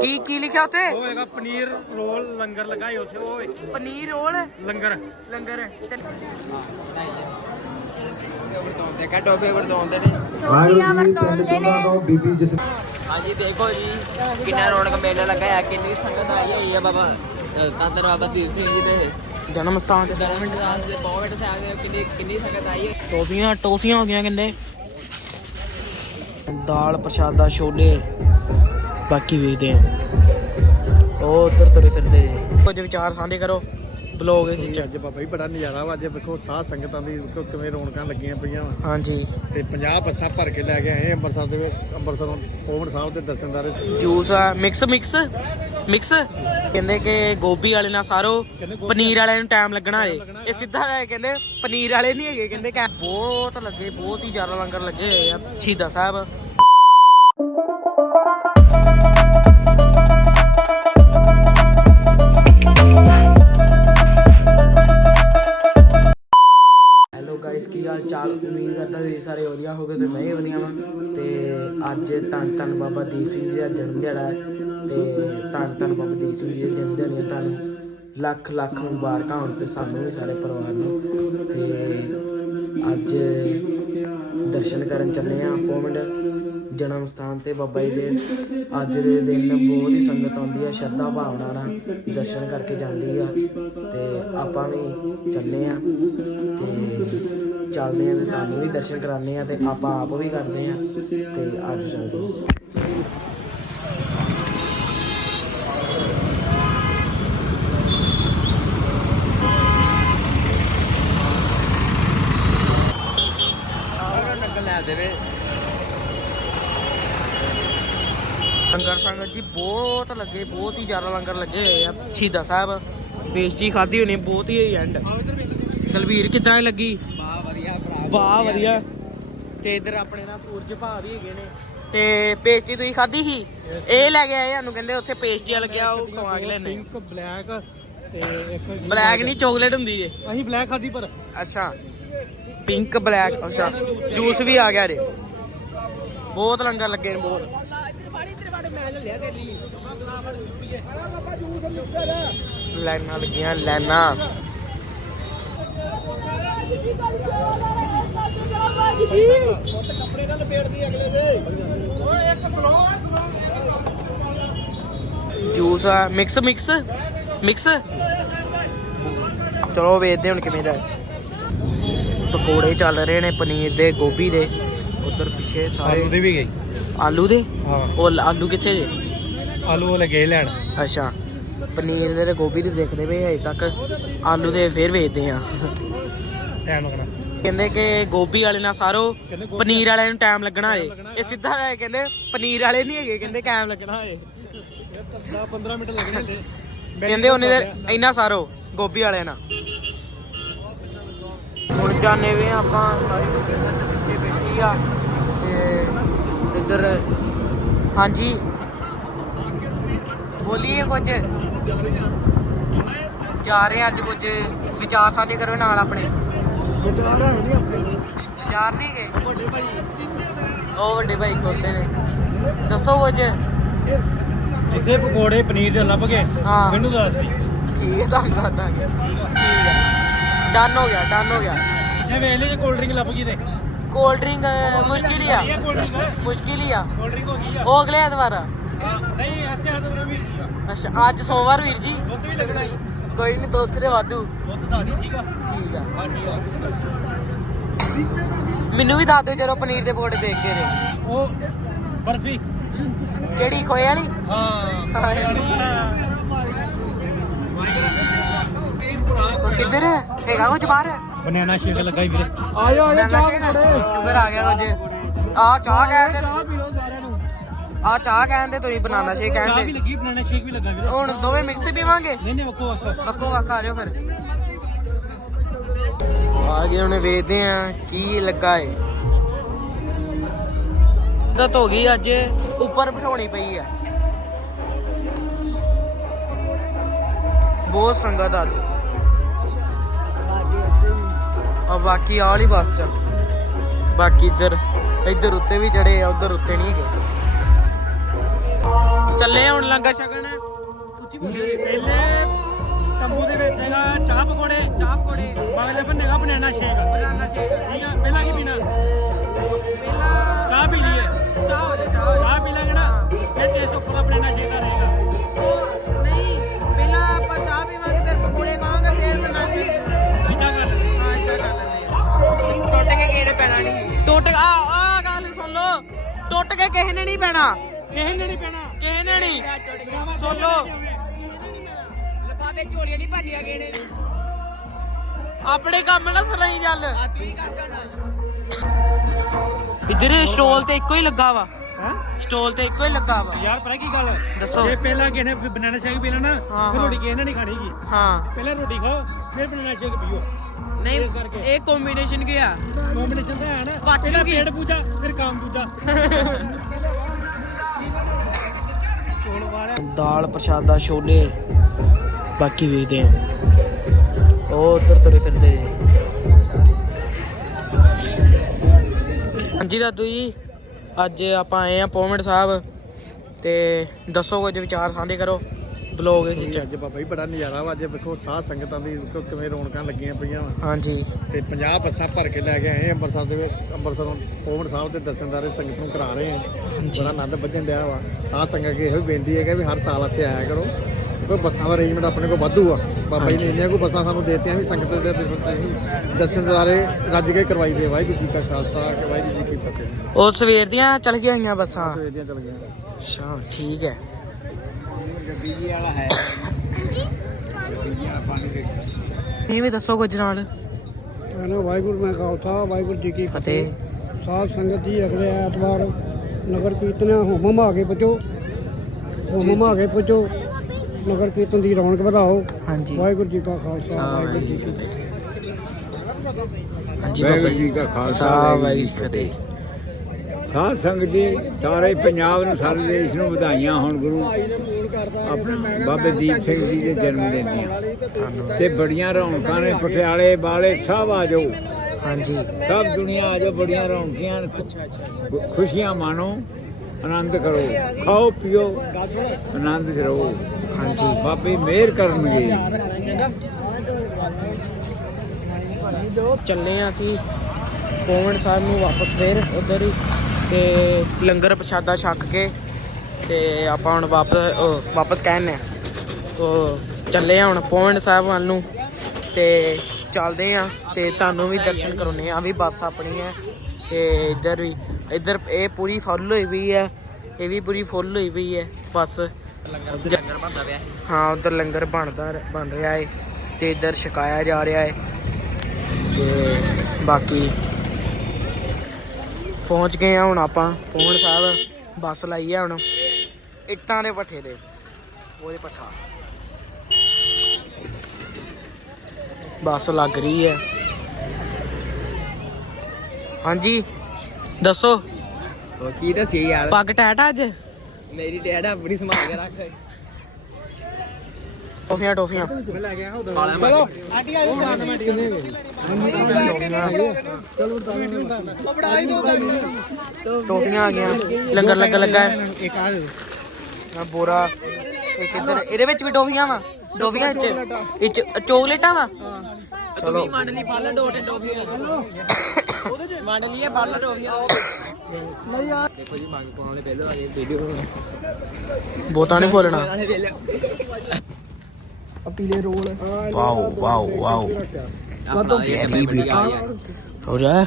ਕੀ ਕੀ ਲਿਖਿਆ ਉੱਤੇ ਉਹ ਹੈਗਾ ਪਨੀਰ ਰੋਲ ਲੰਗਰ ਲਗਾਈ ਉੱਥੇ ਉਹ ਵੇਖ, ਪਨੀਰ ਰੋਲ? ਲੰਗਰ। ਲੰਗਰ। ਚੱਲ। ਦੇਖਾ ਟੋਪੇ ਵਰਤੋਂਦੇ ਨੇ ਟੋਪੀਆਂ ਵਰਤਾਉਂਦੇ ਨੇ ਬੀਬੀ ਜਿਸ ਹਾਂਜੀ ਦੇਖੋ ਜੀ ਕਿੰਨਾ ਰੌਣਕ ਮੇਲਾ ਲੱਗਾ ਹੈ ਕਿੰਨੀ ਸੰਗਤ ਆਈ ਹੋਈ ਹੈ ਬਾਬਾ ਅ, ਬਾਬਾ ਦੀਪ ਸਿੰਘ ਜੀ ਦੇ। ਜਨਮ ਸਥਾਨ ਤੇ। ਦਰਮਿੰਟ ਦਾਸ ਦੇ ਪੌਵਟ ਸਾਹਿਬ ਦੇ ਕਿੰਨੀ ਕਿੰਨੀ ਸੰਗਤ ਆਈ ਹੈ। ਟੋਫੀਆਂ ਟੋਫੀਆਂ ਹੋ ਗਈਆਂ ਕਹਿੰਦੇ ਦਾਲ ਪ੍ਰਸ਼ਾਦਾ ਛੋਲੇ ਬਾਕੀ ਵੇਚਦੇ ਆ। ਉਹ ਉੱਧਰ ਤੁਰੇ ਫਿਰਦੇ ਜੀ। ਕੁਝ ਵਿਚਾਰ ਸਾਂਝੇ ਕਰੋ ਬਲੌਗ ਇਸ ਵਿੱਚ। ਅੱਜ ਬਾਬਾ ਜੀ ਬੜਾ ਨਜ਼ਾਰਾ ਵਾ ਅੱਜ ਵੇਖੋ ਸਾਧ ਸੰਗਤਾਂ ਦੀ ਵੇਖੋ ਕਿਵੇਂ ਰੌਣਕਾਂ ਲੱਗੀਆਂ ਪਈਆਂ ਵਾ। ਹਾਂਜੀ। ਤੇ 50 ਬੱਸਾਂ ਭਰ ਕੇ ਲੈ ਕੇ ਆਏ ਅੰਮ੍ਰਿਤਸਰ ਦੇ ਅੰਮ੍ਰਿਤਸਰੋਂ ਓਵਨ ਸਾਹਿਬ ਦੇ ਦਰਸ਼ਨਦਾਰੇ ਜੂਸ ਆ ਮਿਕਸ ਮਿਕਸ ਮਿਕਸ ਕਹਿੰਦੇ ਕਿ ਗੋਭੀ ਵਾਲੇ ਨਾਲ ਸਾਰੋ ਪਨੀਰ ਵਾਲਿਆਂ ਨੂੰ ਟਾਈਮ ਲੱਗਣਾ ਏ। ਇਹ ਸਿੱਧਾ ਹੈ ਕਹਿੰਦੇ ਪਨੀਰ ਵਾਲੇ ਨਹੀਂ ਹੈਗੇ ਕਹਿੰਦੇ ਕਿ ਬਹੁਤ ਲੱਗੇ ਬਹੁਤ ਹੀ ਜ਼ਿਆਦਾ ਲੰਗਰ ਲੱਗੇ ਹੋਏ ਆ ਸ਼ਹੀਦਾਂ ਸਾਹਿਬ। ਧੰਨ ਧੰਨ ਬਾਬਾ ਦੀਪ ਸਿੰਘ ਜੀ ਦਾ ਜਨਮ ਦਿਹਾੜਾ ਹੈ ਤੇ ਧੰਨ ਧੰਨ ਬਾਬਾ ਦੀਪ ਸਿੰਘ ਜੀ ਦੇ ਜਨਮ ਦਿਹਾੜੇ ਤੁਹਾਨੂੰ ਲੱਖ ਲੱਖ ਮੁਬਾਰਕਾਂ ਹੋਣ ਤੇ ਸਾਨੂੰ ਵੀ ਸਾਰੇ ਪਰਿਵਾਰ ਨੂੰ ਤੇ ਅੱਜ ਦਰਸ਼ਨ ਕਰਨ ਚੱਲੇ ਆ ਪੌਂਡ। ਜਨਮ ਸਥਾਨ ਤੇ ਬਾਬਾ ਜੀ ਦੇ ਅੱਜ ਦੇ ਦਿਨ ਬਹੁਤ ਹੀ ਸੰਗਤ ਆਉਂਦੀ ਹੈ ਸ਼ਰਧਾ ਭਾਵਨਾ ਨਾਲ ਦਰਸ਼ਨ ਕਰਕੇ ਜਾਂਦੀ ਆ। ਤੇ ਆਪਾਂ ਵੀ ਚੱਲੇ ਆ ਤੇ ਚੱਲਦੇ ਆ ਤੇ ਤੁਹਾਨੂੰ ਵੀ ਦਰਸ਼ਨ ਕਰਾਉਂਦੇ ਆ ਤੇ ਆਪਾਂ ਆਪ ਵੀ ਕਰਦੇ ਆ ਤੇ ਅੱਜ ਚੱਲਦੇ ਆ। ਲੈ ਦੇਵੇ ਲੰਗਰ ਸੰਗਤ ਜੀ ਬਹੁਤ ਲੱਗੇ ਬਹੁਤ ਹੀ ਜ਼ਿਆਦਾ ਲੰਗਰ ਲੱਗੇ ਹੋਏ ਆ। ਸ਼ਹੀਦਾਂ ਸਾਹਿਬ ਬੇਸਤੀ ਖਾਧੀ ਹੋਣੀ ਬਹੁਤ ਹੀ ਐਂਡ ਦਲਵੀਰ ਕਿਦਾਂ ਲੱਗੀ? ਬਾ ਵਧੀਆ ਭਰਾ ਵਾਹ ਵਧੀਆ। ਤੇ ਇਧਰ ਆਪਣੇ ਨਾਲ ਸੂਰਜ ਭਾ ਵੀ ਹੈਗੇ ਨੇ। ਤੇ ਪੇਸਟੀ ਤੁਸੀਂ ਖਾਧੀ ਸੀ? ਇਹ ਲੈ ਕੇ ਆਏ ਸਾਨੂੰ ਕਹਿੰਦੇ ਉੱਥੇ ਪੇਸਟੀਆ ਲੱਗਿਆ ਉਹ ਖਵਾ ਕੇ ਲੈਣੇ ਪਿੰਕ ਬਲੈਕ ਤੇ ਇੱਕ ਬਲੈਕ ਨਹੀਂ ਚਾਕਲੇਟ ਹੁੰਦੀ ਏ ਅਸੀਂ ਬਲੈਕ ਖਾਦੀ ਪਰ। ਅੱਛਾ। ਪਿੰਕ ਬਲੈਕ ਅੱਛਾ। ਜੂਸ ਵੀ ਆ ਗਿਆ ਰੇ। ਬਹੁਤ ਲੰਗਰ ਲੱਗੇ ਨੇ ਬਹੁਤ। ਲਾਈਨਾਂ ਲੱਗੀਆਂ ਲਾਈਨਾਂ ਕੱਪੜੇ ਨਾਲ ਲਪੇੜਦੀ ਅਗਲੇ ਦੇ ਜੂਸ ਆ। Mix mix mix. ਚਲੋ ਵੇਖਦੇ ਹੁਣ ਕਿਵੇਂ ਦਾ। ਪਕੌੜੇ ਚੱਲ ਰਹੇ ਨੇ ਪਨੀਰ ਦੇ ਗੋਭੀ ਦੇ। ਉਧਰ ਪਿੱਛੇ ਸਾਰੇ ਆਲੂ ਦੀ ਵੀ ਗਈ। ਆਲੂ ਦੇ? ਹਾਂ। ਉਹ ਲ- ਆਲੂ ਕਿੱਥੇ ਜੇ ਆਲੂ ਵਾਲੇ ਗਏ ਲੈਣ। ਅੱਛਾ। ਪਨੀਰ ਦੇ ਤੇ ਗੋਭੀ ਦੇ ਦੇਖਦੇ ਪਏ ਹਜੇ ਤੱਕ। ਆਲੂ ਦੇ ਫੇਰ ਵੇਚਦੇ ਆ। ਟਾਈਮ ਲੱਗਣਾ। ਕਹਿੰਦੇ ਕਿ ਗੋਭੀ ਵਾਲੇ ਨਾਲ ਸਾਰੋ ਕਹਿੰਦੇ ਗੋਭੀ ਪਨੀਰ ਵਾਲਿਆਂ ਨੂੰ ਟਾਈਮ ਲੱਗਣਾ ਏ ਇਹ ਸਿੱਧਾ ਹੈ ਕਹਿੰਦੇ ਪਨੀਰ ਵਾਲੇ ਨਹੀਂ ਹੈਗੇ ਕਹਿੰਦੇ ਟਾਈਮ ਲੱਗਣਾ ਏ 10 15 ਮਿੰਟ ਲੱਗਣੇ ਹਲੇ ਕਹਿੰਦੇ ਉਹਨੇ ਦੇ ਇੰਨਾ ਸਾਰੋ ਗੋਭੀ ਵਾਲਿਆਂ ਨਾਲ। ਹੁਣ ਜਾਣੇ ਵੇ ਆਪਾਂ ਸਾਰੀ ਦੇ ਪਿੱਛੇ ਬੈਠੀ ਆ। ਤੇ ਇੱਧਰ ਹਾਂਜੀ। ਬੋਲੀਏ ਕੁਝ। ਜਾ ਰਹੇ ਅੱਜ ਕੁਝ। ਵਿਚਾਰ ਸਾਂਝੇ ਕਰੋ ਨਾਲ ਆਪਣੇ। ਵਿਚਾਰ ਹੈ ਨਹੀਂ ਆਪਣੇ। ਵਿਚਾਰ ਨਹੀਂ ਗਏ ਵੱਡੇ ਭਾਈ। ਉਹ ਵੱਡੇ ਭਾਈ ਖੋਲਦੇ ਨੇ। ਦੱਸੋ ਕੁਝ। ਜਿੱਥੇ ਪਕੌੜੇ ਪਨੀਰ ਦੇ ਲੱਭ ਗਏ ਹਾਂ। ਮੈਨੂੰ ਦੱਸ ਦੀ। ਠੀਕ ਹੈ ਤੁਹਾਨੂੰ ਦੱਸਦਾ ਠੀਕ ਹੈ ਡਨ ਹੋ ਗਿਆ ਡਨ ਹੋ ਗਿਆ। ਜੇ ਵੇਲੇ ਜੇ ਕੋਲਡ ਡਰਿੰਕ ਲੱਭ ਗਈ ਤੇ। ਕੋਲਡ ਡਰਿੰਕ ਮੁਸ਼ਕਿਲ ਹੀ ਆ ਮੁਸ਼ਕਿਲ ਹੀ ਆ। ਕੋਲਡ ਡਰਿੰਕ ਹੋ ਗਈ ਆ। ਉਹ ਅਗਲੇ ਐਤਵਾਰ ਆ। ਨਹੀਂ ਹੱਥ ਬਰੇ ਵੀ ਅੱਛਾ ਅੱਜ ਸੋਮਵਾਰ ਵੀਰ ਜੀ। ਦੁੱਧ ਵੀ ਲੱਗਣਾ ਹੀ ਕੋਈ ਨਹੀਂ ਦੁੱਧ ਦੇ ਵਾਧੂ। ਦੁੱਧ ਦਾ ਨਹੀਂ ਠੀਕ ਆ। ਠੀਕ ਆ। ਮੈਨੂੰ ਵੀ ਦੱਸ ਦਿਓ ਜਦੋਂ ਪਨੀਰ ਦੇ ਪਕੌੜੇ ਦੇਖ ਕੇ ਨੇ ਉਹ ਬਰਫੀ। ਕਿਹੜੀ ਖੋਏ ਵਾਲੀ? ਹਾਂ ਉਹ ਕਿੱਧਰ? ਹੈ? ਹੈਗਾ ਕੁਝ ਬਾਹਰ। ਬਨਾਨਾ ਸ਼ੇਕ ਲੱਗਾ ਹੀ ਵੀਰੇ। ਆਇਓ ਆਇਓ ਚਾਹ ਪਕੌੜੇ। ਸ਼ੂਗਰ ਆ ਗਿਆ ਕੁਝ। ਆ ਚਾਹ ਕਹਿੰਦੇ ਚਾਹ ਪੀ ਲਓ ਸਾਰਿਆਂ ਨੂੰ। ਆ ਚਾਹ ਕਹਿੰਦੇ ਤੁਸੀਂ ਬਨਾਨਾ ਸ਼ੇਕ ਚਾਹ ਵੀ ਕਹਿੰਦੇ ਲੱਗੀ ਬਨਾਨਾ ਸ਼ੇਕ ਵੀ ਲੱਗਾ ਵੀਰੇ। ਹੁਣ ਦੋਵੇਂ ਮਿਕਸ ਪੀਵਾਂਗੇ? ਨਹੀਂ ਨਹੀਂ ਵੱਖੋ ਵੱਖ। ਬੱਕੋ ਵੱਖ ਆ ਜਾਓ ਫਿਰ। ਆ ਗਏ ਉਹਨੇ ਵੇਖਦੇ ਆ ਕੀ ਲੱਗਾ ਏ। ਦਤ ਹੋ ਗਈ ਅੱਜ ਉੱਪਰ ਬਿਠਾਉਣੀ ਪਈ ਆ। ਬਹੁਤ ਸੰਗਤ ਅੱਜ। ਆ ਬਾਕੀ ਆਹ ਵਾਲੀ ਬੱਸ ਚ। ਬਾਕੀ ਇੱਧਰ ਇੱਧਰ ਉੱਤੇ ਵੀ ਚੜੇ ਆ ਉਧਰ ਉੱਤੇ ਨਹੀਂ ਹੈਗੇ। ਚੱਲੇ ਹੁਣ ਲੰਗਰ ਛਕਣ। ਪਹਿਲੇ ਤੰਬੂ ਦੇ ਵਿੱਚ ਹੈਗਾ ਚਾਹ ਪਕੌੜੇ ਚਾਹ ਪਕੌੜੇ। ਮਗਲੇ ਬੰਨੇਗਾ ਬਨਾਨਾ ਸ਼ੇਕ ਬਨਾਨਾ ਸ਼ੇਕ ਠੀਕ ਆ ਪਹਿਲਾਂ ਕੀ ਪੀਣਾ? ਪਹਿਲਾਂ ਚਾਹ ਪੀ ਲਈਏ। ਚਾਹ ਹੋ ਜਾ ਚਾਹ। ਚਾਹ ਪੀ ਲਾਂਗੇ ਨਾ ਫਿਰ ਟੇਸਟ ਉੱਪਰ ਬਨਾਨਾ ਸ਼ੇਕ ਦਾ ਰਹੇਗਾ ਉਹ ਨਹੀਂ ਪਹਿਲਾਂ ਆਪਾਂ ਚਾਹ ਪੀਵਾਂਗੇ ਫਿਰ ਪਕੌੜੇ ਖਾਵਾਂਗੇ ਫਿਰ ਬਨਾਨਾ ਸ਼ੇਕ ਇਦਾਂ ਕਰ। ਟੁੱਟ ਕੇ ਕਿਸੇ ਨੇ ਪੈਣਾ ਨਹੀਂ। ਟੁੱਟ ਆ ਆ ਗੱਲ ਸੁਣ ਲੋ ਟੁੱਟ ਕੇ ਕਿਸੇ ਨੇ ਨਹੀਂ ਪੈਣਾ। ਕਿਸੇ ਨੇ ਨਹੀਂ ਪੈਣਾ। ਕਿਸੇ ਨੇ ਨਹੀਂ। ਸੁਣ ਲੋ ਲਫਾਫੇ ਝੋਲੀਆਂ ਨਹੀਂ ਭੰਨੀਆਂ ਗਏ ਨੇ। ਆਪਣੇ ਕੰਮ ਨਾ ਸਲਾਈ ਚੱਲ। ਆ ਤੂੰ ਹੀ ਕਰਦਾ ਨਾ ਇੱਧਰ ਸਟੋਲ ਤੇ ਇੱਕੋ ਹੀ ਲੱਗਾ ਵਾ। ਹੈ? ਸਟੋਲ ਤੇ ਇੱਕੋ ਹੀ ਲੱਗਾ ਵਾ। ਯਾਰ ਪਤਾ ਕੀ ਗੱਲ? ਦੱਸੋ। ਜੇ ਪਹਿਲਾਂ ਕਿਸੇ ਨੇ ਬਨਾਨਾ ਸ਼ੇਕ ਪੀ ਲੈਣਾ ਹਾਂ, ਫਿਰ। ਰੋਟੀ ਕਿਸੇ ਨੇ ਨਹੀਂ ਖਾਣੀਗੀ ਹਾਂ। ਪਹਿਲਾਂ ਰੋਟੀ ਖਾਓ ਫਿਰ ਬਨਾਨਾ ਸ਼ੇਕ ਪੀਓ। ਨਹੀਂ। ਇਹ ਕੰਬੀਨੇਸ਼ਨ ਕੀ ਆ? ਕੰਬੀਨੇਸ਼ਨ ਤਾਂ ਹੈ ਨਾ। ਪਹਿਲਾਂ ਜੂਗੀ। ਪੇਟ ਪੂਜਾ ਫਿਰ ਕੰਮ ਵਾਲਿਆ ਦਾਲ ਪ੍ਰਸ਼ਾਦਾ ਛੋਲੇ ਬਾਕੀ ਵੇਖਦੇ ਆ ਉਹ ਉੱਧਰ ਤੁਰੇ ਫਿਰਦੇ ਨੇ। ਹਾਂਜੀ ਦਾਦੂ ਜੀ ਅੱਜ ਆਪਾਂ ਆਏ ਆ ਪੌਮਿੰਟ ਸਾਹਿਬ ਤੇ ਦੱਸੋ ਕੁਝ ਵਿਚਾਰ ਸਾਂਝੇ ਕਰੋ। ਬਲੌਗ ਇਸ ਵਿੱਚ ਅੱਜ ਬਾਬਾ ਜੀ ਬੜਾ ਨਜ਼ਾਰਾ ਵਾ ਅੱਜ ਵੇਖੋ ਸਾਧ ਸੰਗਤਾਂ ਦੀ ਵੇਖੋ ਕਿਵੇਂ ਰੌਣਕਾਂ ਲੱਗੀਆਂ ਪਈਆਂ ਵਾ। ਹਾਂਜੀ। ਤੇ 50 ਬੱਸਾਂ ਭਰ ਕੇ ਲੈ ਕੇ ਆਏ ਅੰਮ੍ਰਿਤਸਰ ਦੇ ਅੰਮ੍ਰਿਤਸਰੋਂ ਪੌਵਨ ਸਾਹਿਬ ਦੇ ਦਰਸ਼ਨਦਾਰੇ ਸੰਗਤ ਨੂੰ ਕਰਾ ਰਹੇ ਆ। ਬੜਾ ਆਨੰਦ ਵੱਜਣ ਡਿਆ ਵਾ। ਸਾਧ ਸੰਗਤ ਅੱਗੇ ਇਹੋ ਬੇਨਤੀ ਹੈ ਕਿ ਵੀ ਹਰ ਸਾਲ ਇੱਥੇ ਆਇਆ ਕਰੋ। ਕੋਈ ਬੱਸਾਂ ਦਾ ਅਰੇਂਜਮੈਂਟ ਆਪਣੇ ਕੋਲ ਵਾਧੂ ਆ। ਬਾਬਾ ਜੀ ਨੇ ਇੰਨੀਆਂ ਕੋ ਬੱਸਾਂ ਸਾਨੂੰ ਦੇਤੀਆਂ ਵੀ ਸੰਗਤ ਦੇ ਦਰਸ਼ਨ- ਦਰਸ਼ਨਦਾਰੇ ਰੱਜ ਕੇ ਕਰਵਾਈ ਦੇ। ਵਾਹਿਗੁਰੂ ਜੀ ਕਾ ਖਾਲਸਾ ਕਿ ਵਾਹਿਗੁਰੂ ਜੀ ਕੀ ਫਤਿਹ। ਉਹ ਸਵੇਰ ਦੀਆਂ ਚੱਲ ਗਈਆਂ ਬੱਸਾਂ। ਸਵੇਰ ਦੀਆਂ ਚੱਲ ਗਈਆਂ। ਅੱਛਾ ਠੀਕ ਹੈ। ਇਹ ਵੀ ਦੱਸੋ ਕੁਝ ਨਾਲ। ਨਾ ਵਾਹਿਗੁਰੂ ਮੈਂ ਖਾਲਸਾ ਵਾਹਿਗੁਰੂ ਜੀ ਕੀ ਫਤਿਹ। ਸਾਧ ਸੰਗਤ ਜੀ ਅਗਲੇ ਐਤਵਾਰ ਨਗਰ ਕੀਰਤਨ ਹੋਮਮ ਆ ਕੇ ਪੁੱਜੋ। ਹੋਮਮ ਆ ਕੇ ਪੁੱਜੋ। ਨਗਰ ਕੀਰਤਨ ਦੀ ਰੌਣਕ ਵਧਾਓ। ਹਾਂਜੀ। ਵਾਹਿਗੁਰੂ ਜੀ ਕਾ ਖਾਲਸਾ ਵਾਹਿਗੁਰੂ ਜੀ ਕੀ ਫਤਿਹ। ਹਾਂਜੀ ਬਾਬਾ ਜੀ ਕਾ ਖਾਲਸਾ ਵਾਹਿਗੁਰੂ ਜੀ ਕੀ ਫਤਿਹ। ਸਾਧ ਸੰਗਤ ਜੀ ਸਾਰੇ ਪੰਜਾਬ ਨੂੰ ਸਾਰੇ ਦੇਸ਼ ਨੂੰ ਵਧਾਈਆਂ ਹੋਣ ਗੁਰੂ। ਬਾਬੇ ਦੀਪ ਸਿੰਘ ਜੀ ਦੇ ਜਨਮ ਦਿਨ ਦੀਆਂ ਤੇ ਬੜੀਆਂ ਰੌਣਕਾਂ ਨੇ ਪਟਿਆਲੇ ਵਾਲੇ ਸਭ ਆ ਜਾਓ। ਹਾਂਜੀ ਸਭ ਦੁਨੀਆ ਆ ਜਾਓ ਬੜੀਆਂ। ਖੁ- ਖੁਸ਼ੀਆਂ ਮਾਣੋ ਆਨੰਦ ਕਰੋ ਖਾਓ ਪੀਓ ਆਨੰਦ ਚ ਰਹੋ ਹਾਂਜੀ। ਬਾਬੇ ਮਿਹਰ ਕਰਨਗੇ। ਚੱਲੇ ਆ ਅਸੀਂ ਪੌਵਨ ਸਾਹਿਬ ਨੂੰ ਵਾਪਸ ਫੇਰ ਉਧਰ ਹੀ ਤੇ ਲੰਗਰ ਪ੍ਰਸ਼ਾਦਾ ਛਕ ਕੇ ਤੇ ਆਪਾਂ ਹੁਣ ਵਾਪਸ ਉਹ, ਵਾਪਸ ਕਹਿੰਨੇ ਆ। ਉਹ ਚੱਲੇ ਆ ਹੁਣ ਪੌਵਨ ਸਾਹਿਬ ਵੱਲ ਨੂੰ ਤੇ ਚੱਲਦੇ ਆ ਤੇ ਤੁਹਾਨੂੰ ਵੀ ਦਰਸ਼ਨ ਕਰਾਉਣੇ ਆ। ਵੀ ਬੱਸ ਆਪਣੀ ਹੈ ਤੇ ਇੱਧਰ ਵੀ ਇੱਧਰ ਇਹ ਪੂਰੀ ਫੁੱਲ ਹੋਈ ਪਈ ਹੈ। ਇਹ ਵੀ ਪੂਰੀ ਫੁੱਲ ਹੋਈ ਪਈ ਹੈ ਬੱਸ। ਲੰਗਰ ਬੰਦਾ ਪਿਆ ਹਾਂ ਉਧਰ ਲੰਗਰ ਬਣਦਾ ਬਣ ਰਿਹਾ ਹੈ ਤੇ ਇੱਧਰ ਛਕਾਇਆ ਜਾ ਰਿਹਾ ਹੈ ਤੇ ਬਾਕੀ ਪਹੁੰਚ ਗਏ ਆ ਹੁਣ ਆਪਾਂ ਪਹੁੰਚ ਸਾਹਿਬ। ਬੱਸ ਲਾਈ ਆ ਹੁਣ। ਇੱਟਾਂ ਦੇ ਪੱਠੇ ਦੇ। ਉਹਦੇ ਪੱਠਾ। ਬੱਸ ਲੱਗ ਰਹੀ ਹੈ। ਹਾਂਜੀ। ਦੱਸੋ। ਕੀ ਦੱਸੀ ਯਾਰ। ਪੱਗ ਟੈਟ ਅੱਜ? ਮੇਰੀ ਡੈਡ ਆਪਣੀ ਸੰਭਾਲ ਕੇ ਰੱਖ। ਟੋਫੀਆਂ ਟੋਫੀਆਂ। ਚਲੋ। ਟੋਫੀਆਂ ਆ ਗਈਆਂ। ਲੰਗਰ ਲੱਗਾ ਲੱਗਾ ਹੈ। ਇੱਕ ਆ ਆ ਬੋਰਾ। ਇੱਕ ਇੱਧਰ ਇਹਦੇ ਵਿੱਚ ਵੀ ਟੋਫੀਆਂ ਵਾ? ਟੋਫੀਆਂ ਵਿੱਚ? ਵਿੱਚ ਚੋਕਲੇਟਾਂ ਵਾ? ਚਲੋ। ਮੰਡ ਲਈ ਲੈ ਦੋ ਟੇ ਟੋਫੀਆਂ ਮੰਡ ਲਈ ਫੜ ਲੈ ਟੋਫੀਆਂ ਦੇਖੋ ਜੀ ਮੰਗ ਪਾਉਣ ਵਾਲੇ ਪਹਿਲਾਂ ਆ ਗਏ ਵੀਡੀਓ ਬੋਤਾਂ ਨਹੀਂ ਫੋਲਣਾ ਵਾਲੇ ਵੇਲੇ ਵਾਓ ਵਾਓ ਵਾਓ। ਆਪਣਾ ਇਹ ਤੇ ਬੜੀ ਆ। ਹੋ ਜਾ।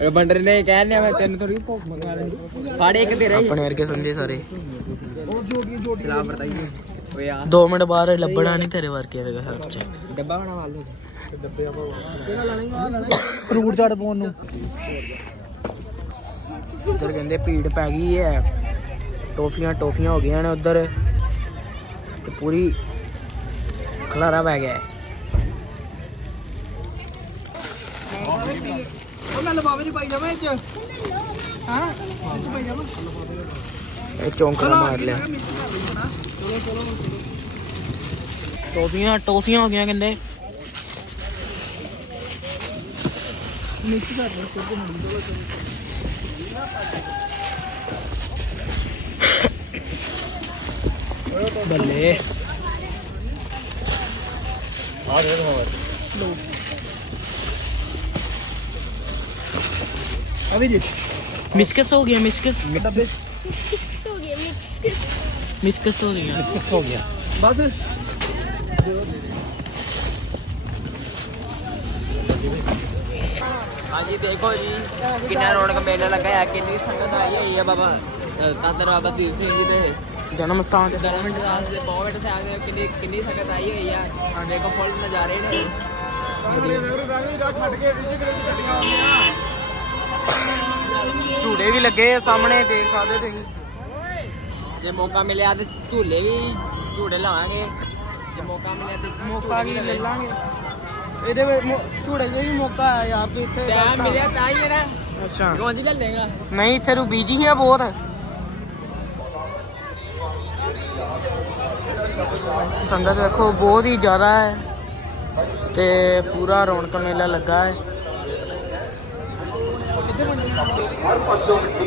ਇਹ ਬੰਡਰ ਨੇ ਕਹਿਨੇ ਮੈਂ ਤੈਨੂੰ ਥੋੜੀ ਭੁੱਖ ਮੰਗਾ ਲੈਣੀ ਫਾੜੇ ਇੱਕ ਤੇਰਾ। ਆਪਣੇ ਵਰਗੇ ਸੰਦੇ ਸਾਰੇ। ਚਲਾ ਬਤਾਈਏ ਓਏ ਆ। 2 ਮਿੰਟ ਬਾਅਦ ਲੱਭਣਾ ਨਹੀਂ ਤੇਰੇ ਵਰਗੇ ਦੇ ਹੱਥ 'ਚ। ਡੱਬਾ ਬਣਾ ਵਾਲੋ ਫਰੂਟ ਚਾਟ ਪਾਉਣ ਨੂੰ। ਇੱਧਰ ਕਹਿੰਦੇ ਭੀੜ ਪੈ ਗਈ ਹੈ। ਟੋਫੀਆਂ ਟੋਫੀਆਂ ਹੋ ਗਈਆਂ ਨੇ ਉਧਰ। ਤੇ ਪੂਰੀ ਖਲਾਰਾ ਪੈ ਗਿਆ। ਹੈ ਇਹ ਚੌਂਕੜਾ ਮਾਰ ਲਿਆ। ਟੋਫੀਆਂ ਟੋਫੀਆਂ ਹੋ ਗਈਆਂ ਕਹਿੰਦੇ। ਬੱਲੇ। ਆ ਦੇ ਹੋਰ ਅਭੀ ਜੀ ਮਿਸਕਸ ਹੋ ਗਿਆ ਮਿਸਕਸ ਡੱਬੇ ਮਿਸਕਸ ਹੋ ਗਿਆ ਮਿਸਕਸ ਹੋ ਗਿਆ ਬਸ ਹਾਂਜੀ, ਦੇਖੋ ਜੀ, ਕਿੰਨਾ ਰੌਣਕ ਮੇਲਾ ਲੱਗਾ ਹੈ ਕਿੰਨੀ ਸੰਗਤ ਆਈ ਹੋਈ ਹੈ ਬਾਬਾ ਤਾਦਰ ਬਾਬਾ ਦੀਪ ਸਿੰਘ ਜੀ ਦੇ। ਜਨਮ ਸਥਾਨ ਤੇ। ਗਵਰਨਮੈਂਟ ਦਾਸ ਦੇ ਸਾਹਿਬ ਦੇ ਕਿੰਨੀ ਕਿੰਨੀ ਸੰਗਤ ਆਈ ਹੋਈ ਆ। ਆ ਦੇਖੋ ਫੁੱਲ ਨਜ਼ਾਰੇ ਨੇ। ਝੂੜੇ ਵੀ ਲੱਗੇ ਆ ਸਾਹਮਣੇ ਦੇਖ ਸਕਦੇ ਤੁਸੀਂ। ਜੇ ਮੌਕਾ ਮਿਲਿਆ ਤੇ ਝੂਲੇ ਵੀ ਝੂੜੇ ਲਾਵਾਂਗੇ। ਜੇ ਮੌਕਾ ਮਿਲਿਆ ਤੇ ਮੌਕਾ ਵੀ ਲੈ ਲਾਂਗੇ। ਇਹਦੇ ਵਿੱਚ ਮੌ- ਝੂੜੇ ਜੇ ਵੀ ਮੌਕਾ ਆ ਯਾਰ ਤੂੰ ਇੱਥੇ ਟਾਈਮ ਮਿਲਿਆ ਤਾਂ ਹੀ ਮੇਰਾ ਅੱਛਾ। ਗੋਂਜ ਲੈ ਲੇਗਾ ਨਹੀਂ ਇੱਥੇ ਰੂ ਬੀਜੀ ਹੀ ਆ ਬਹੁਤ। ਸੰਗਤ ਵੇਖੋ ਬਹੁਤ ਹੀ ਜ਼ਿਆਦਾ ਹੈ ਤੇ ਪੂਰਾ ਰੌਣਕ ਮੇਲਾ ਲੱਗਾ ਹੈ।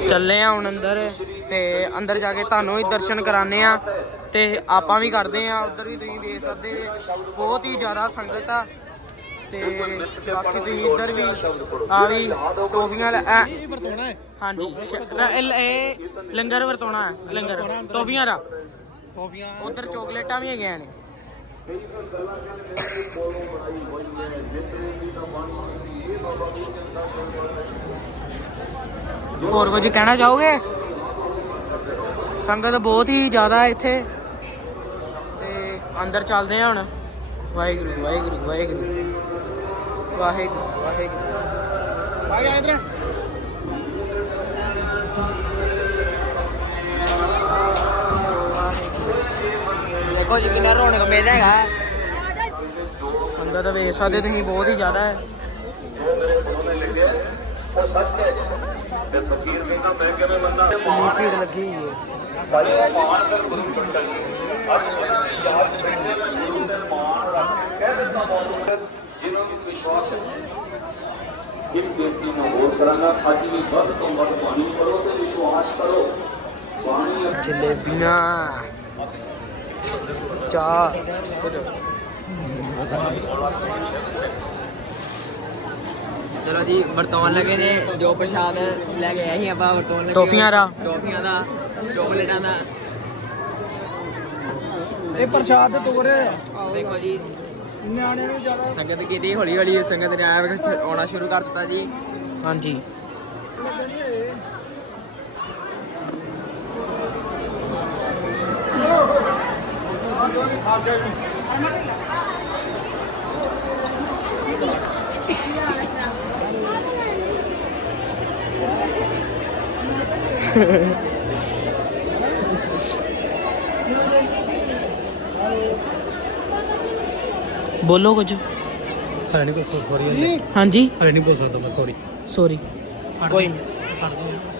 ਚੱਲੇ ਆ ਹੁਣ ਅੰਦਰ ਤੇ ਅੰਦਰ ਜਾ ਕੇ ਤੁਹਾਨੂੰ ਵੀ ਦਰਸ਼ਨ ਕਰਾਣੇ ਆ ਤੇ ਆਪਾਂ ਵੀ ਕਰਦੇ ਆ ਉਧਰ ਵੀ ਤੁਸੀਂ ਵੇਖ ਸਕਦੇ ਜੇ। ਬਹੁਤ ਹੀ ਜ਼ਿਆਦਾ ਸੰਗਤ ਆ ਤੇ ਬਾਕੀ ਤੁਸੀਂ ਇੱਧਰ ਵੀ ਆ ਵੀ ਟੋਫੀਆਂ ਲੈ ਐ ਹਾਂਜੀ ਇਹ ਲੰਗਰ ਵਰਤਾਉਣਾ ਹੈ ਲੰਗਰ। ਟੋਫੀਆਂ ਦਾ। ਟੋਫੀਆਂ ਉਧਰ ਚੋਕਲੇਟਾਂ ਵੀ ਹੈਗੀਆਂ ਨੇ। ਹੋਰ ਕੁਝ ਕਹਿਣਾ ਚਾਹੋਗੇ? ਸੰਗਤ ਬਹੁਤ ਹੀ ਜ਼ਿਆਦਾ ਹੈ ਇੱਥੇ। ਤੇ ਅੰਦਰ ਚੱਲਦੇ ਆ ਹੁਣ। ਵਾਹਿਗੁਰੂ ਵਾਹਿਗੁਰੂ ਵਾਹਿਗੁਰੂ। ਵਾਹਿਗੁਰੂ ਵਾਹਿਗੁਰੂ। ਆ ਗਿਆ ਇਧਰ। ਦੇਖੋ ਜੀ ਕਿੰਨਾ ਰੌਣਕ ਮੇਲਾ ਹੈਗਾ ਸੰਗਤ ਵੇਖ ਸਕਦੇ ਤੁਸੀਂ ਬਹੁਤ ਹੀ ਜ਼ਿਆਦਾ ਹੈ। ਕਿੰਨੀ ਭੀੜ ਲੱਗੀ ਹੋਈ ਹੈ। ਇੱਕ ਬੇਨਤੀ ਮੈਂ ਹੋਰ ਕਰਾਂਗਾ ਅੱਜ ਵੀ ਵੱਧ ਤੋਂ ਵੱਧ ਪਾਣੀ ਕਰੋ ਤੇ ਵਿਸ਼ਵਾਸ ਕਰੋ ਪਾਣੀ ਜਲੇਬੀਆਂ। ਚਾਹ ਚਲੋ ਜੀ ਲੱਗੇ ਨੇ ਜੋ ਪ੍ਰਸ਼ਾਦ ਲੈ ਕੇ ਆਏ ਸੀ ਆਪਾਂ ਵਰਤੌਣ ਲੱਗੇ ਟੌਫੀਆਂ ਦਾ। ਟੌਫੀਆਂ ਦਾ ਚੋਕਲੇਟਾਂ ਦਾ। ਇਹ ਪ੍ਰਸ਼ਾਦ ਦੇ ਤੋਰ ਦੇਖੋ ਜੀ। ਨਿਆਣੇ ਨੂੰ ਜ਼ਿਆਦਾ ਸੰਗਤ ਕੀਤੀ ਹੌਲੀ ਹੌਲੀ ਸੰਗਤ ਨੇ ਆਉਣਾ ਸ਼ੁਰੂ ਕਰ ਦਿੱਤਾ ਜੀ। ਹਾਂਜੀ। ਬੋਲੋ ਕੁਝ। ਹਲੇ ਨਹੀਂ ਕੋਈ ਸੌਰੀ ਹਾਂਜੀ। ਹਲੇ ਨਹੀਂ ਬੋਲ ਸਕਦਾ ਮੈਂ ਸੌਰੀ ਸੌਰੀ ਕੋਈ ਨਹੀਂ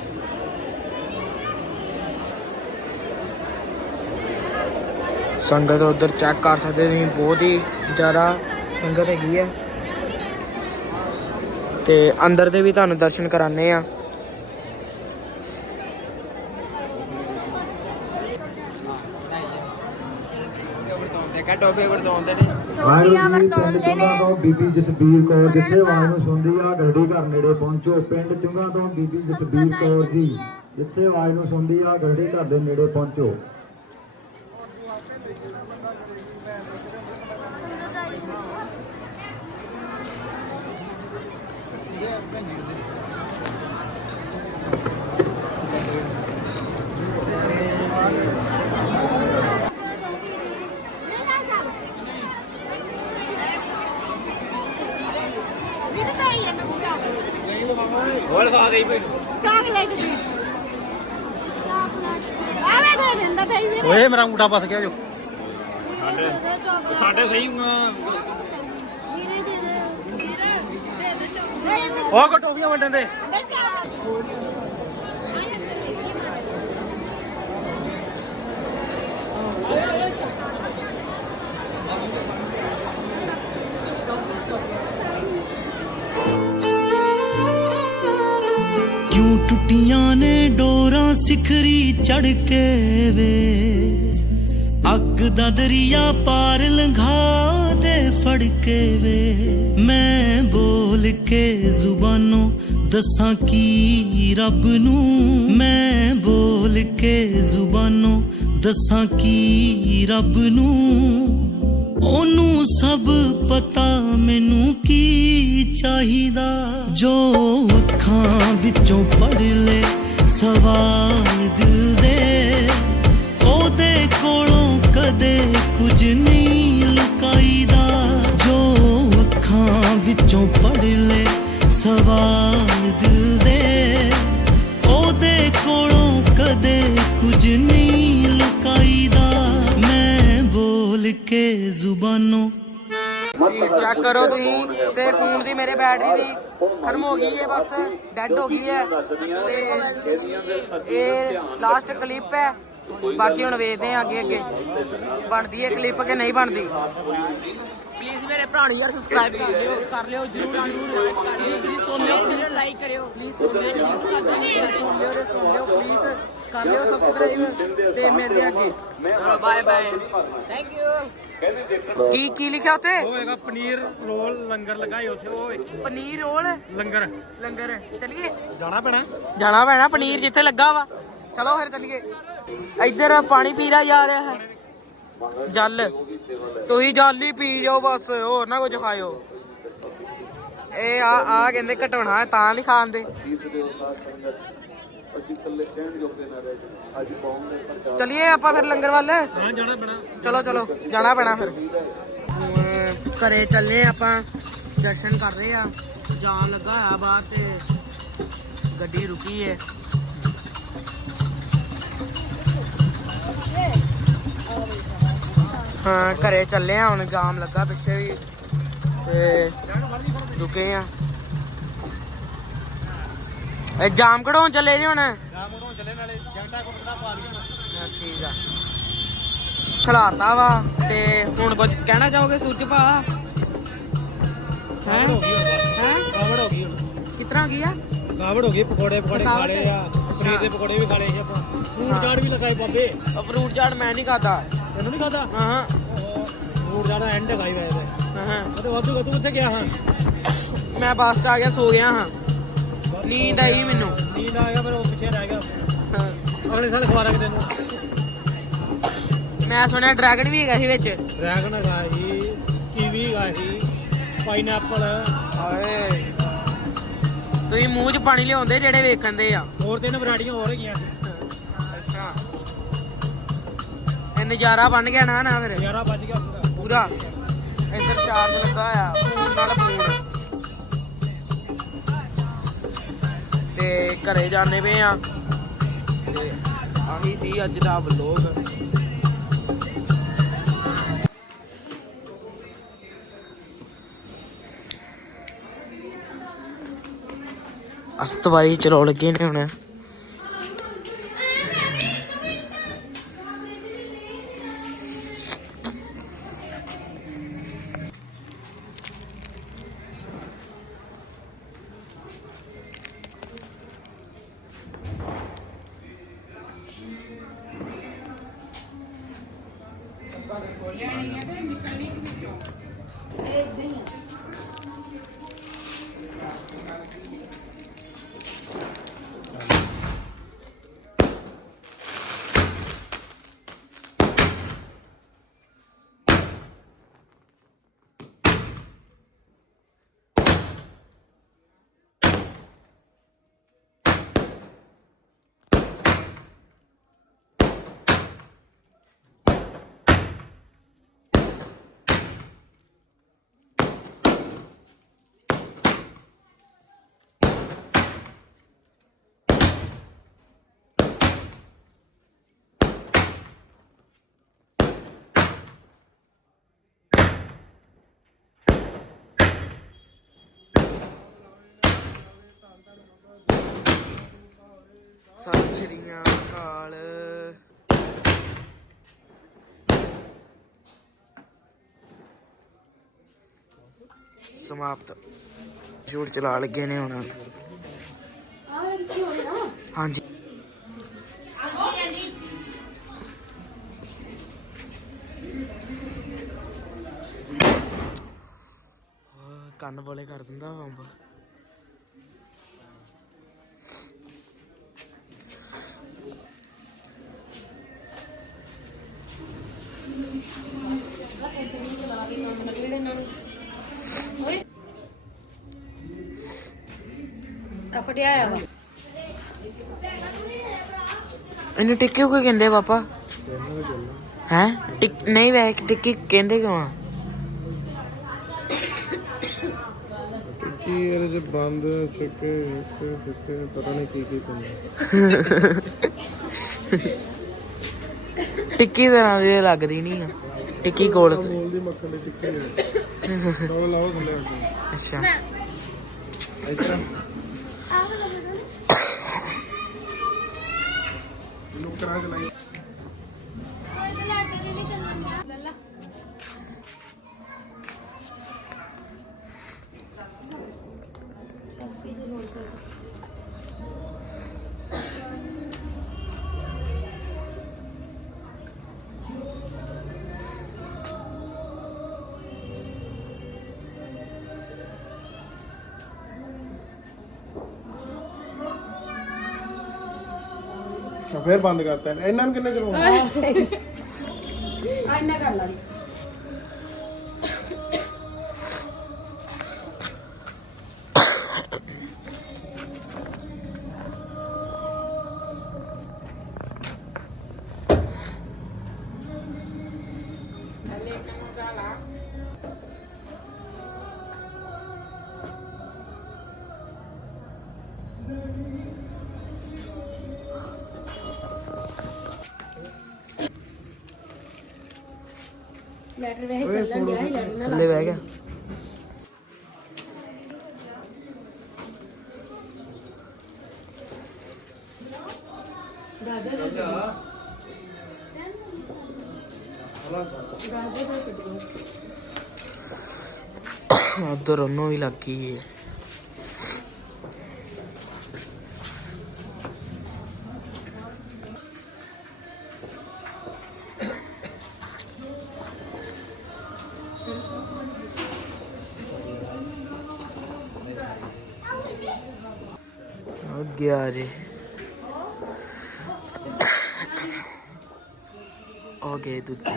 ਸੰਗਤ ਉਧਰ ਚੈੱਕ ਕਰ ਸਕਦੇ ਤੁਸੀਂ, ਬਹੁਤ ਹੀ ਜ਼ਿਆਦਾ ਸੰਗਤ ਹੈਗੀ ਹੈ ਤੇ ਅੰਦਰ ਦੇ ਵੀ ਤੁਹਾਨੂੰ ਦਰਸ਼ਨ ਕਰਾਣੇ ਆ। ਦੇਖਾ ਟੌਫੀ ਨੇ ਤੋਂ ਬੀਬੀ ਜਸਬੀਰ ਕੌਰ, ਜਿੱਥੇ ਆਵਾਜ਼ ਨੂੰ ਸੁਣਦੀ ਆ ਗਰੜੀ ਘਰ ਨੇੜੇ ਪਹੁੰਚੋ, ਪਿੰਡ ਚੁੰਗਾ ਤੋਂ ਬੀਬੀ ਜਸਬੀਰ ਕੌਰ ਜੀ, ਜਿੱਥੇ ਆਵਾਜ਼ ਨੂੰ ਸੁਣਦੀ ਆ ਗਰੜੀ ਘਰ ਦੇ ਨੇੜੇ ਪਹੁੰਚੋ। ਹੋਰ ਖਾ ਗਈ ਪਈ ਚਾਕਲੇਟ ਦੀ ਆਵੇ ਦੇ ਦਿੰਦਾ ਓਏ ਮੇਰਾ ਅੰਗੂਠਾ ਫਸ ਗਿਆ ਜੋ। ਸਾਡੇ ਸਹੀ ਵੀਰੇ ਦੇ ਦੇ ਵੀਰੇ ਦੇ ਦੇ ਉਹ ਕੋ ਟੋਫੀਆਂ ਵੰਡਣ ਦੇ। ਕਿਉਂ ਟੁੱਟੀਆਂ ਨੇ ਸਿਖਰੀ ਚੜ ਕੇ ਵੇ। ਵਗਦਾ ਦਰਿਆ ਪਾਰ ਲੰਘਾ ਦੇ ਫੜ ਕੇ ਵੇ। ਮੈਂ ਬੋਲ ਕੇ ਜ਼ੁਬਾਨੋਂ ਦੱਸਾਂ ਕੀ ਰੱਬ ਨੂੰ। ਮੈਂ ਬੋਲ ਕੇ ਜ਼ੁਬਾਨੋਂ ਦੱਸਾਂ ਕੀ ਰੱਬ ਨੂੰ। ਉਹਨੂੰ ਸਭ ਪਤਾ ਮੈਨੂੰ ਕੀ ਚਾਹੀਦਾ। ਜੋ ਅੱਖਾਂ ਵਿੱਚੋਂ ਪੜ ਲੈ ਸਵਾਲ ਦਿਲ ਦੇ। ਉਹਦੇ ਕੋਲੋਂ ਕਦੇ ਕੁਝ ਨਹੀਂ ਲੁਕਾਈਦਾ। ਜੋ ਅੱਖਾਂ ਵਿੱਚੋਂ ਪੜ ਲੈ ਸਵਾਲ ਦਿਲ ਦੇ। ਉਹਦੇ ਕੋਲੋਂ ਕਦੇ ਕੁਝ ਨਹੀਂ ਲੁਕਾਈਦਾ। ਮੈਂ ਬੋਲ ਕੇ ਜ਼ੁਬਾਨੋਂ ਪਲੀਜ਼ ਚੈੱਕ ਕਰੋ ਤੁਸੀਂ ਤੇ ਫੋਨ ਦੀ ਮੇਰੇ ਬੈਟਰੀ ਦੀ ਖਤਮ ਹੋ ਗਈ ਹੈ ਬਸ ਡੈਡ ਹੋ ਗਈ ਹੈ ਤੇ ਇਹ ਲਾਸਟ ਕਲਿੱਪ ਹੈ ਬਾਕੀ ਹੁਣ ਵੇਖਦੇ ਹਾਂ ਅੱਗੇ ਅੱਗੇ ਬਣਦੀ ਹੈ ਕਲਿੱਪ ਕਿ ਨਹੀਂ ਬਣਦੀ ਪਲੀਜ਼ ਮੇਰੇ ਭਰਾ ਨੂੰ ਯਾਰ ਸਬਸਕ੍ਰਾਈਬ ਕਰ ਲਿਓ ਕਰ ਲਿਓ ਜਰੂਰ ਜਰੂਰ ਪਲੀਜ਼ ਸੁਣ ਲਿਓ ਪਲੀਜ਼ ਲਾਈਕ ਕਰਿਓ ਪਲੀਜ਼ ਸੁਣ ਲਿਓ ਸੁਣ ਲਿਓ ਰੇ ਸੁਣ ਲਿਓ ਪਲੀਜ਼ ਕਰ ਲਿਓ ਸਬਸਕ੍ਰਾਈਬ ਤੇ ਮਿਲਦੇ ਅੱਗੇ। ਬਾਏ ਬਾਏ ਥੈਂਕ ਯੂ ਕੀ ਕੀ ਲਿਖਿਆ ਉੱਥੇ? ਹੋਏਗਾ ਪਨੀਰ ਰੋਲ ਲੰਗਰ ਲਗਾਏ ਉੱਥੇ ਉਹ ਪਨੀਰ ਰੋਲ? ਲੰਗਰ। ਲੰਗਰ। ਚਲਿਏ? ਜਾਣਾ ਪੈਣਾ। ਜਾਣਾ ਪੈਣਾ ਪਨੀਰ ਜਿੱਥੇ ਲੱਗਾ ਵਾ। ਚਲੋ ਫਿਰ ਚੱਲੀਏ। ਇੱਧਰ ਪਾਣੀ ਪੀਰਾ ਜਾ ਰਿਹਾ ਹੈ। ਜਲ। ਤੁਸੀਂ ਜਲ ਹੀ ਪੀ ਜਾਓ ਬਸ ਹੋਰ ਨਾ ਕੁਝ ਖਾਇਓ। ਇਹ ਆ ਆ ਕਹਿੰਦੇ ਘਟਾਉਣਾ ਤਾਂ ਨਹੀਂ ਖਾਂਦੇ। ਚਲਿਏ ਆਪਾਂ ਫਿਰ ਲੰਗਰ ਵੱਲ। ਹਾਂ ਜਾਣਾ ਪੈਣਾ। ਚਲੋ ਚਲੋ ਜਾਣਾ ਪੈਣਾ ਫਿਰ। ਘਰੇ ਚੱਲੇ ਆਪਾਂ ਦਰਸ਼ਨ ਕਰ ਰਹੇ ਆ। ਜਾਣ ਲੱਗਾ ਆ ਬਾਹਰ ਤੇ ਗੱਡੀ ਰੁਕੀ ਏ। ਹਾਂ ਘਰੇ ਚੱਲੇ ਆ ਹੁਣ ਜਾਮ ਲੱਗਾ ਪਿੱਛੇ ਵੀ। ਤੇ ਰੁਕੇ ਆ। ਇਹ ਜਾਮ ਕਢਾਉਣ ਚੱਲੇ ਜੀ ਹੁਣ। ਜਾਮ ਉਦੋਂ ਚੱਲੇ ਨਾਲੇ ਜੰਟਾ ਕੋਟ ਦਾ ਪਾ ਲਈਏ ਹਾਂ, ਠੀਕ ਆ। ਖਲਾਤਾ ਵਾ ਤੇ ਹੁਣ ਕੁਝ ਕਹਿਣਾ ਚਾਹੋਗੇ ਸੂਰਜ ਭਾ? ਹੈ ਹੋ ਗਈ ਹੁਣ। ਹੈ? ਕਾਵੜ ਹੋ ਗਈ ਹੁਣ। ਕਿਤਨਾ ਹੋ ਗਈ ਆ? ਕਾਵੜ ਹੋ ਗਈ ਪਕੌੜੇ ਪਕੌੜੇ ਖਾ ਲਏ ਆ। ਪਨੀਰ ਦੇ ਪਕੌੜੇ ਵੀ ਖਾ ਲਏ ਸੀ ਆਪਾਂ। ਫਰੂਟ ਚਾਟ ਵੀ ਲਗਾਏ ਬਾਬੇ। ਫਰੂਟ ਚਾਟ ਮੈਂ ਨਹੀਂ ਖਾਦਾ ਤੈਨੂੰ ਨਹੀਂ ਖਾਦਾ ਹਾਂ ਹਾਂ। ਫਰੂਟ ਚਾਟ ਐਂਡ ਖਾਈ ਵੈਸੇ। ਹਾਂ, ਹਾਂ। ਤੇ ਵਾਧੂ ਵਾਧੂ ਕਿੱਥੇ ਗਿਆ ਹਾਂ। ਮੈਂ ਬੱਸ 'ਚ ਆ ਗਿਆ ਸੋ ਗਿਆ ਹਾਂ। ਨੀਂਦ ਆਈ ਮੈਨੂੰ। ਨੀਂਦ ਆ ਗਿਆ ਪਰ ਉਹ ਪਿੱਛੇ ਰਹਿ ਗਿਆ। ਅਗਲੇ ਸਾਲ ਖਵਾਰਾਂਗੇ ਤੈਨੂੰ ਮੈਂ ਸੁਣਿਆ ਡਰੈਗਨ ਵੀ ਹੈਗਾ ਸੀ ਵਿੱਚ। ਡਰੈਗਨ ਖਾਈ ਕੀਵੀ ਖਾਈ ਪਾਈਨਐਪਲ ਹਾਏ। ਤੁਸੀਂ ਮੂੰਹ 'ਚ ਪਾਣੀ ਲਿਆਉਂਦੇ ਜਿਹੜੇ ਵੇਖਣ ਦੇ ਆ। ਹੋਰ ਤਿੰਨ ਵੈਰਾਈਟੀਆਂ ਹੋਰ ਹੈਗੀਆਂ ਅੱਛਾ। ਇਹ ਨਜ਼ਾਰਾ ਬਣ ਗਿਆ ਨਾ ਨਾ ਫਿਰ। 11 ਵੱਜ ਗਿਆ ਪੂਰਾ। ਇੱਧਰ ਚਾਰਜ ਲੱਗਾ ਆ ਨਾਲ ਤੇ ਘਰੇ ਜਾਣੇ ਪਏ ਆ। ਤੇ ਆਹੀ ਸੀ ਅੱਜ ਦਾ ਵਲੋਗ ਅਸਤਵਾਰੀ ਚਲਾਉਣ ਲੱਗੇ ਨੇ ਹੁਣ। Obrigado. ਸਤਿ ਸ਼੍ਰੀ ਅਕਾਲ ਸਮਾਪਤ ਜੋੜ ਚਲਾ ਲੱਗੇ ਨੇ ਹੁਣ ਹਾਂਜੀ ਕੰਨ ਬੋਲੇ ਕਰ ਦਿੰਦਾ ਬੰਬ ਵਾ ਅੰਬ ਆ ਫਟਿਆ ਆ ਵਾ ਇਹਨੂੰ ਟਿੱਕੀ ਕੋਈ ਕਹਿੰਦੇ ਪਾਪਾ? ਹੈ? ਨਹੀਂ ਵੈ ਟਿੱਕੀ ਕਹਿੰਦੇ ਕਿਉਂ ਆ? ਕੀ ਇਹਦੇ ਚ ਬੰਦ ਛਿੱਕੇ ਹਿੱਕੇ ਫਿੱਕੇ ਪਤਾ ਨਹੀਂ ਕੀ ਕੀ ਪੈਂਦਾ। ਟਿੱਕੀ ਦਾ ਨਾਲ ਇਹ ਲੱਗਦੀ ਨਹੀਂ ਆ। ਟਿੱਕੀ ਕੋਲ ਬੋਲਦੀ ਮੱਖਣ ਦੇ ਟਿੱਕੇ ਲਾਓ ਲਾਓ ਥੱਲੇ ਆ ਕੇ। ਅੱਛਾ। ਇਸ ਤਰ੍ਹਾਂ ਆ। ਵਾਲਾ ਬਣਾ ਇਹਨੂੰ ਕਰਾਂ ਚਲਾਈ ਕੋਈ ਤਾਂ ਫੇਰ ਬੰਦ ਕਰਤਾ ਇਹਨੇ। ਨੂੰ ਕਿੰਨੇ ਚਲਾਉਣਾ ਆ ਇੰਨਾ ਕਰ ਲਾ। ਲੈਟਰ ਵੇਖ ਚੱਲਣ ਡਿਆ ਸੀ ਲੈਟਰ ਨਾਲ ਥੱਲੇ ਬਹਿ ਗਿਆ। ਦਾਦਾ ਦਾ ਦਾਦਾ ਦਾ ਛੱਡੋ। ਉਧਰ ਉਹਨੂੰ ਵੀ ਲੱਗ ਹੈ અગિયારે ओके दूधी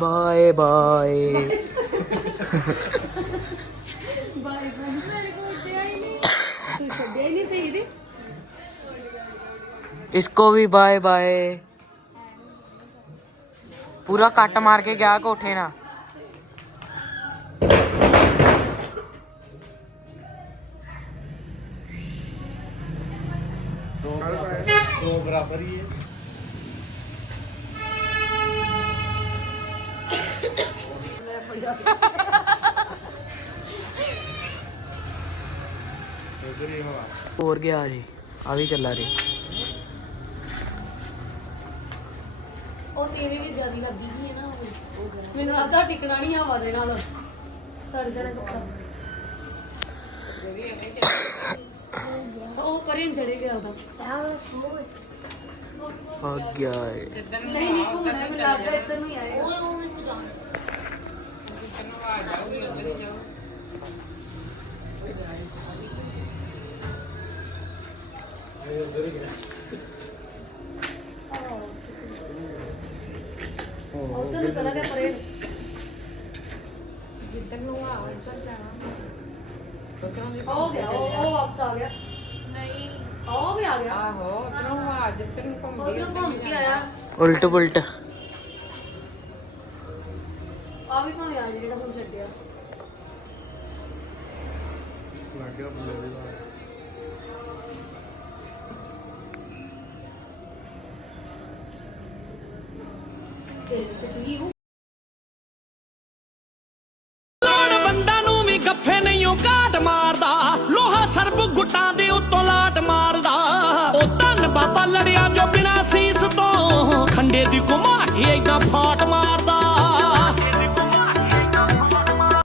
बाय बाय। इसको भी बाय बाय। पूरा कट मार के गया कोठे ना। ਬਰਾਬਰ ਹੀ ਹੈ। ਹੋਰ ਗਿਆ ਜੀ ਆ ਵੀ ਚੱਲਾ ਜੀ। ਉਹ ਤੇਰੇ ਵੀ ਜਿਆਦੀ ਲੱਗੀ ਗਈ ਹੈ ਨਾ ਉਹ। ਮੈਨੂੰ ਅੱਧਾ ਟਿਕਣਾ ਨਹੀਂ ਹਵਾ ਦੇ ਨਾਲ। ਸੜ ਜਾਣਾ ਕੱਪੜਾ ਉਹ ਕਰੇ ਜੜੇ ਗਿਆ ਉਹਦਾ। ਆ ਗਿਆ ਏ। ਨਹੀਂ ਨਹੀਂ ਘੁੰਮਣਾ ਮੈਨੂੰ ਲੱਗਦਾ ਇੱਧਰ ਨੂੰ ਹੀ ਆਏ। ਉਹ ਉਹ ਇੱਥੇ ਜਾਣਾ। ਉਧਰ ਨੂੰ ਚਲਾ ਗਿਆ ਪਰੇ ਜਿੱਦਾਂ ਨੂੰ ਆ ਉੱਧਰ ਜਾਣਾ। ਹੋ ਗਿਆ ਉਹ ਉਹ ਵਾਪਸ ਆ ਗਿਆ। ਨਹੀਂ। ਉਹ ਵੀ ਆ ਗਿਆ। ਆਹੋ ਉਧਰੋਂ ਆ ਜਿੱਧਰ ਨੂੰ ਘੁੰਮਦੀ ਉਧਰੋਂ ਘੁੰਮ ਕੇ ਆਇਆ। ਉਲਟ ਪੁਲਟ ਆ ਵੀ ਭਾਵੇਂ ਆ ਜਾਏ ਜਿਹੜਾ ਹੁਣ ਛੱਡਿਆ। ਲੱਗ ਗਿਆ ਬੰਦੇ ਦੇ ਨਾਲ। ਤੇ ਫਿਰ ਵੀ ਉਹ ਲੜਿਆ ਜੋ ਬਿਨਾ ਸੀਸ ਤੋਂ। ਖੰਡੇ ਦੀ ਘੁਮਾ ਕੇ ਏਦਾਂ ਫਾਟ ਮਾਰਦਾ।